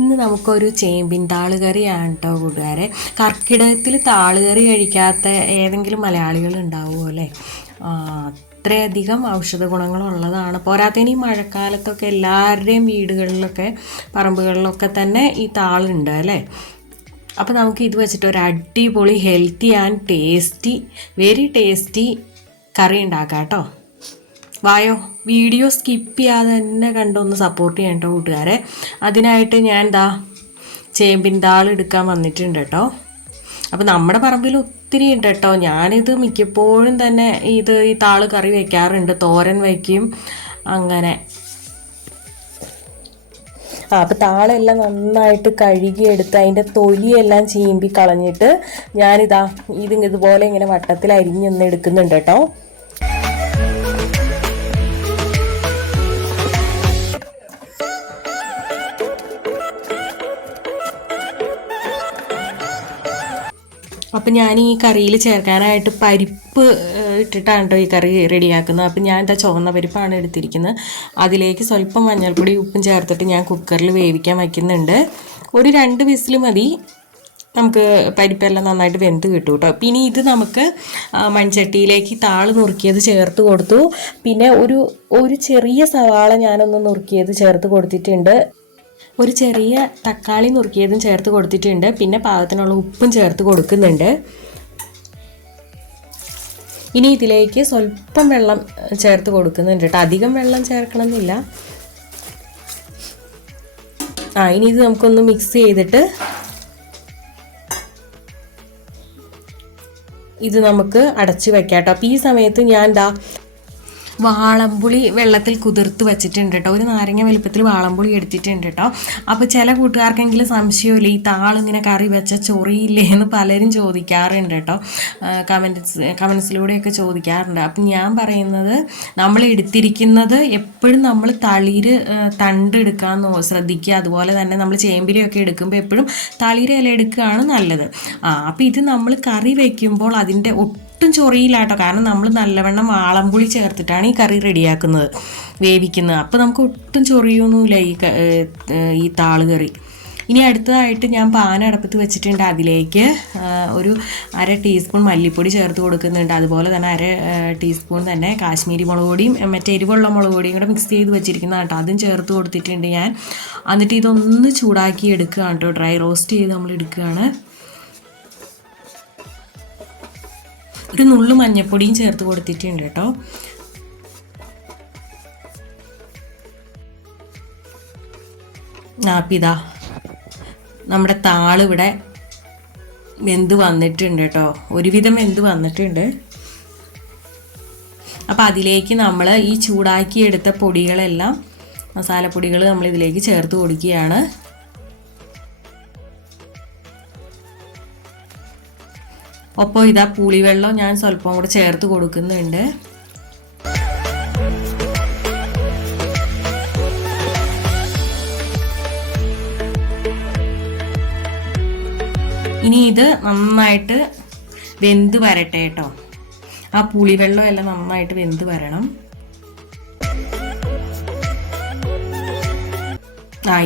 ഇന്ന് നമുക്കൊരു ചേമ്പിൻ താള് കറിയാണ് കേട്ടോ കൂട്ടുകാരെ. കർക്കിടകത്തിൽ താള് കറി കഴിക്കാത്ത ഏതെങ്കിലും മലയാളികൾ ഉണ്ടാവുമോ അല്ലേ? അത്രയധികം ഔഷധ ഗുണങ്ങളുള്ളതാണ്. പോരാത്തതിന് ഈ മഴക്കാലത്തൊക്കെ എല്ലാവരുടെയും വീടുകളിലൊക്കെ പറമ്പുകളിലൊക്കെ തന്നെ ഈ താളുണ്ട് അല്ലേ. അപ്പോൾ നമുക്ക് ഇത് വെച്ചിട്ട് ഒരു അടിപൊളി healthy and tasty, very tasty കറി ഉണ്ടാക്കാം കേട്ടോ. വായോ, വീഡിയോ സ്കിപ്പ് ചെയ്യാതെ തന്നെ കണ്ടൊന്ന് സപ്പോർട്ട് ചെയ്യണം കേട്ടോ കൂട്ടുകാരെ. അതിനായിട്ട് ഞാൻ ചേമ്പിൻ താൾ എടുക്കാൻ വന്നിട്ടുണ്ട് കേട്ടോ. അപ്പോൾ നമ്മുടെ പറമ്പിൽ ഒത്തിരി ഉണ്ട് കേട്ടോ. ഞാനിത് മിക്കപ്പോഴും തന്നെ ഈ താള് കറി വയ്ക്കാറുണ്ട്, തോരൻ വയ്ക്കും അങ്ങനെ. അപ്പോൾ താളെല്ലാം നന്നായിട്ട് കഴുകിയെടുത്ത് അതിൻ്റെ തൊലിയെല്ലാം ചീമ്പി കളഞ്ഞിട്ട് ഇതുപോലെ ഇങ്ങനെ വട്ടത്തിൽ അരിഞ്ഞൊന്ന് എടുക്കുന്നുണ്ട് കേട്ടോ. അപ്പം ഞാൻ ഈ കറിയിൽ ചേർക്കാനായിട്ട് പരിപ്പ് ഇട്ടിട്ടാണ് കേട്ടോ ഈ കറി റെഡിയാക്കുന്നത്. അപ്പം ഞാൻ ചുവന്ന പരിപ്പാണ് എടുത്തിരിക്കുന്നത്. അതിലേക്ക് സ്വല്പം മഞ്ഞൾപ്പൊടി ഉപ്പും ചേർത്തിട്ട് ഞാൻ കുക്കറിൽ വേവിക്കാൻ വയ്ക്കുന്നുണ്ട്. ഒരു 2 വിസിൽ മതി, നമുക്ക് പരിപ്പെല്ലാം നന്നായിട്ട് വെന്ത് കിട്ടും കേട്ടോ. പിന്നെ ഇത് നമുക്ക് മൺചട്ടിയിലേക്ക് താള് നുറുക്കിയത് ചേർത്ത് കൊടുത്തു. പിന്നെ ഒരു ചെറിയ സവാള ഞാനൊന്ന് നുറുക്കിയത് ചേർത്ത് കൊടുത്തിട്ടുണ്ട്. ഒരു ചെറിയ തക്കാളി നുറുക്കിയതും ചേർത്ത് കൊടുത്തിട്ടുണ്ട്. പിന്നെ പാകത്തിനുള്ള ഉപ്പും ചേർത്ത് കൊടുക്കുന്നുണ്ട്. ഇനി ഇതിലേക്ക് സ്വല്പം വെള്ളം ചേർത്ത് കൊടുക്കുന്നുണ്ട് കേട്ടോ. അധികം വെള്ളം ചേർക്കണമെന്നില്ല. ഇനി ഇത് നമുക്കൊന്ന് മിക്സ് ചെയ്തിട്ട് ഇത് നമുക്ക് അടച്ച് വെക്കാം കേട്ടോ. അപ്പോൾ ഈ സമയത്ത് ഞാൻ വാളംപുളി വെള്ളത്തിൽ കുതിർത്ത് വെച്ചിട്ടുണ്ട് കേട്ടോ. ഒരു നാരങ്ങ വലുപ്പത്തിൽ വാളംപുളി എടുത്തിട്ടുണ്ട് കേട്ടോ. അപ്പോൾ ചില കൂട്ടുകാർക്കെങ്കിലും സംശയമില്ല, ഈ താളിങ്ങനെ കറി വെച്ച ചൊറിയില്ലേ എന്ന് പലരും ചോദിക്കാറുണ്ട് കേട്ടോ. കമൻസിലൂടെയൊക്കെ ചോദിക്കാറുണ്ട്. അപ്പം ഞാൻ പറയുന്നത്, നമ്മൾ എടുത്തിരിക്കുന്നത് എപ്പോഴും നമ്മൾ തണ്ട് എടുക്കാൻ ശ്രദ്ധിക്കുക. അതുപോലെ തന്നെ നമ്മൾ ചേമ്പിലൊക്കെ എടുക്കുമ്പോൾ എപ്പോഴും തളിര് ഇല എടുക്കുകയാണ് നല്ലത്. അപ്പോൾ ഇത് നമ്മൾ കറി വയ്ക്കുമ്പോൾ അതിൻ്റെ ഒട്ടും ചൊറിയില്ല കേട്ടോ. കാരണം നമ്മൾ നല്ലവണ്ണം വാളംപുളി ചേർത്തിട്ടാണ് ഈ കറി റെഡിയാക്കുന്നത്, വേവിക്കുന്നത്. അപ്പോൾ നമുക്ക് ഒട്ടും ചൊറിയൊന്നുമില്ല ഈ താള് കറി. ഇനി അടുത്തതായിട്ട് ഞാൻ പാൻ അടുപ്പത്ത് വെച്ചിട്ടുണ്ട്. അതിലേക്ക് ഒരു 1/2 ടീസ്പൂൺ മല്ലിപ്പൊടി ചേർത്ത് കൊടുക്കുന്നുണ്ട്. അതുപോലെ തന്നെ 1/2 ടീസ്പൂൺ തന്നെ കാശ്മീരി മുളക് പൊടിയും മറ്റേ എരിവുള്ള മുളക് പൊടിയും കൂടെ മിക്സ് ചെയ്ത് വെച്ചിരിക്കുന്നതാണ് കേട്ടോ. അതും ചേർത്ത് കൊടുത്തിട്ടുണ്ട് ഞാൻ. എന്നിട്ട് ഇതൊന്ന് ചൂടാക്കി എടുക്കുകയാണ് കേട്ടോ. ഡ്രൈ റോസ്റ്റ് ചെയ്ത് നമ്മൾ എടുക്കുകയാണ്. ഒരു നുള്ളു മഞ്ഞൾപ്പൊടിയും ചേർത്ത് കൊടുത്തിട്ടുണ്ട് കേട്ടോ. ഇതാ നമ്മുടെ താള് ഇവിടെ വെന്ത് വന്നിട്ടുണ്ട് കേട്ടോ. ഒരുവിധം വെന്ത് വന്നിട്ടുണ്ട്. അപ്പം അതിലേക്ക് നമ്മൾ ഈ ചൂടാക്കി എടുത്ത പൊടികളെല്ലാം, മസാലപ്പൊടികൾ നമ്മൾ ഇതിലേക്ക് ചേർത്ത് കൊടുക്കുകയാണ്. ഒപ്പം പുളിവെള്ളം ഞാൻ സ്വല്പം കൂടെ ചേർത്ത് കൊടുക്കുന്നുണ്ട്. ഇനി ഇത് നന്നായിട്ട് വെന്ത് വരട്ടെ കേട്ടോ. ആ പുളിവെള്ളം എല്ലാം നന്നായിട്ട് വെന്ത് വരണം.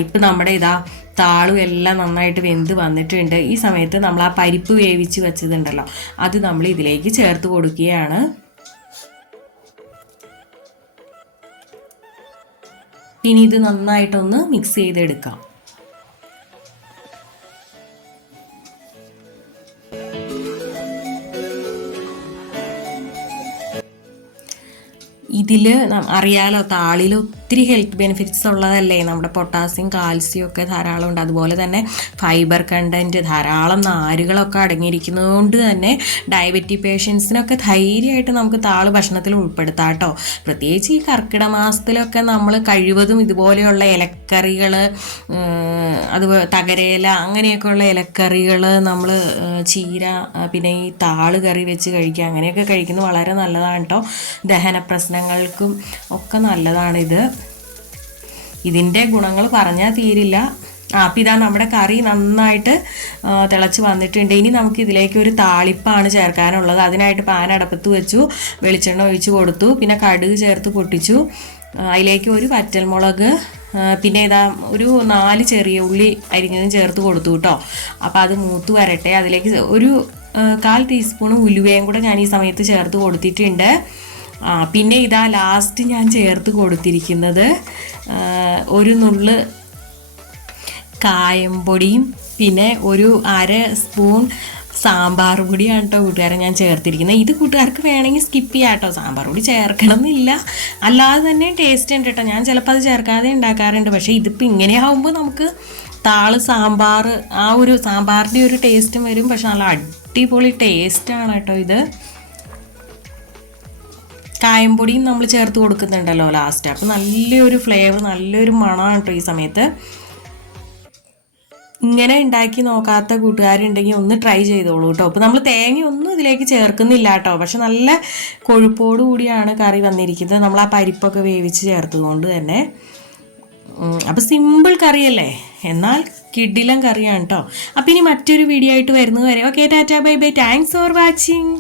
ഇപ്പം നമ്മുടെ താളും എല്ലാം നന്നായിട്ട് വെന്ത് വന്നിട്ടുണ്ട്. ഈ സമയത്ത് നമ്മൾ ആ പരിപ്പ് വേവിച്ച് വെച്ചതുണ്ടല്ലോ, അത് നമ്മൾ ഇതിലേക്ക് ചേർത്ത് കൊടുക്കുകയാണ്. ഇനി ഇത് നന്നായിട്ടൊന്ന് മിക്സ് ചെയ്തെടുക്കാം. ഇതിൽ അറിയാലോ, താളിൽ ഒത്തിരി ഹെൽത്ത് ബെനിഫിറ്റ്സ് ഉള്ളതല്ലേ. നമ്മുടെ പൊട്ടാസ്യം, കാൽസ്യം ഒക്കെ ധാരാളം ഉണ്ട്. അതുപോലെ തന്നെ ഫൈബർ കണ്ടൻറ്റ്, ധാരാളം നാരുകളൊക്കെ അടങ്ങിയിരിക്കുന്നതുകൊണ്ട് തന്നെ ഡയബറ്റിക് പേഷ്യൻസിനൊക്കെ ധൈര്യമായിട്ട് നമുക്ക് താള് ഭക്ഷണത്തിൽ ഉൾപ്പെടുത്താം കേട്ടോ. പ്രത്യേകിച്ച് ഈ കർക്കിടക മാസത്തിലൊക്കെ നമ്മൾ കഴിവതും ഇതുപോലെയുള്ള ഇലക്കറികൾ, അതുപോലെ തകരയില, അങ്ങനെയൊക്കെയുള്ള ഇലക്കറികൾ, നമ്മൾ ചീര, പിന്നെ ഈ താള് കറി വെച്ച് കഴിക്കുക, അങ്ങനെയൊക്കെ കഴിക്കുന്നത് വളരെ നല്ലതാണ് കേട്ടോ. ദഹന പ്രശ്നങ്ങൾക്കും ഒക്കെ നല്ലതാണിത്. ഇതിൻ്റെ ഗുണങ്ങൾ പറഞ്ഞാൽ തീരില്ല. അപ്പോൾ നമ്മുടെ കറി നന്നായിട്ട് തിളച്ച് വന്നിട്ടുണ്ട്. ഇനി നമുക്ക് ഇതിലേക്ക് ഒരു താളിപ്പാണ് ചേർക്കാനുള്ളത്. അതിനായിട്ട് പാൻ അടുപ്പത്ത് വെച്ചു, വെളിച്ചെണ്ണ ഒഴിച്ച് കൊടുത്തു, പിന്നെ കടുക് ചേർത്ത് പൊട്ടിച്ചു. അതിലേക്ക് ഒരു വറ്റൽമുളക് പിന്നെ ഇതാ ഒരു 4 ചെറിയ ഉള്ളി അരിഞ്ഞതും ചേർത്ത് കൊടുത്തു കേട്ടോ. അപ്പോൾ അത് മൂത്ത് വരട്ടെ. അതിലേക്ക് ഒരു 1/4 ടീസ്പൂൺ ഉലുവയും കൂടെ ഞാൻ ഈ സമയത്ത് ചേർത്ത് കൊടുത്തിട്ടുണ്ട്. പിന്നെ ഇതാ ലാസ്റ്റ് ഞാൻ ചേർത്ത് കൊടുത്തിരിക്കുന്നത് ഒരു നുള്ള് കായംപൊടിയും പിന്നെ ഒരു 1/2 സ്പൂൺ സാമ്പാർ പൊടിയാണ് കേട്ടോ കൂട്ടുകാരെ ഞാൻ ചേർത്തിരിക്കുന്നത്. ഇത് കൂട്ടുകാർക്ക് വേണമെങ്കിൽ സ്കിപ്പ് ചെയ്യാം കേട്ടോ, സാമ്പാർ പൊടി ചേർക്കണം എന്നില്ല, അല്ലാതെ തന്നെ ടേസ്റ്റ് ഉണ്ട് കേട്ടോ. ഞാൻ ചിലപ്പോൾ അത് ചേർക്കാതെ ഉണ്ടാക്കാറുണ്ട്. പക്ഷേ ഇതിപ്പോൾ ഇങ്ങനെയാവുമ്പോൾ നമുക്ക് സാമ്പാർ ആ ഒരു സാമ്പാറിൻ്റെ ഒരു ടേസ്റ്റും വരും. പക്ഷെ നല്ല അടിപൊളി ടേസ്റ്റാണ് കേട്ടോ ഇത്. കായംപൊടിയും നമ്മൾ ചേർത്ത് കൊടുക്കുന്നുണ്ടല്ലോ ലാസ്റ്റ്, അപ്പോൾ നല്ലൊരു ഫ്ലേവർ, നല്ലൊരു മണമാണ് കേട്ടോ ഈ സമയത്ത്. ഇങ്ങനെ ഉണ്ടാക്കി നോക്കാത്ത കൂട്ടുകാരുണ്ടെങ്കിൽ ഒന്ന് ട്രൈ ചെയ്തോളൂ കേട്ടോ. അപ്പോൾ നമ്മൾ തേങ്ങയൊന്നും ഇതിലേക്ക് ചേർക്കുന്നില്ല കേട്ടോ, പക്ഷെ നല്ല കൊഴുപ്പോട് കൂടിയാണ് കറി വന്നിരിക്കുന്നത്, നമ്മൾ ആ പരിപ്പൊക്കെ വേവിച്ച് ചേർത്തുകൊണ്ട് തന്നെ. അപ്പോൾ സിമ്പിൾ കറിയല്ലേ, എന്നാൽ കിടിലൻ കറിയാണ് കേട്ടോ. അപ്പോൾ ഇനി മറ്റൊരു വീഡിയോ ആയിട്ട് വരുന്നത് വരെ okay, tata bye bye, thanks for watching.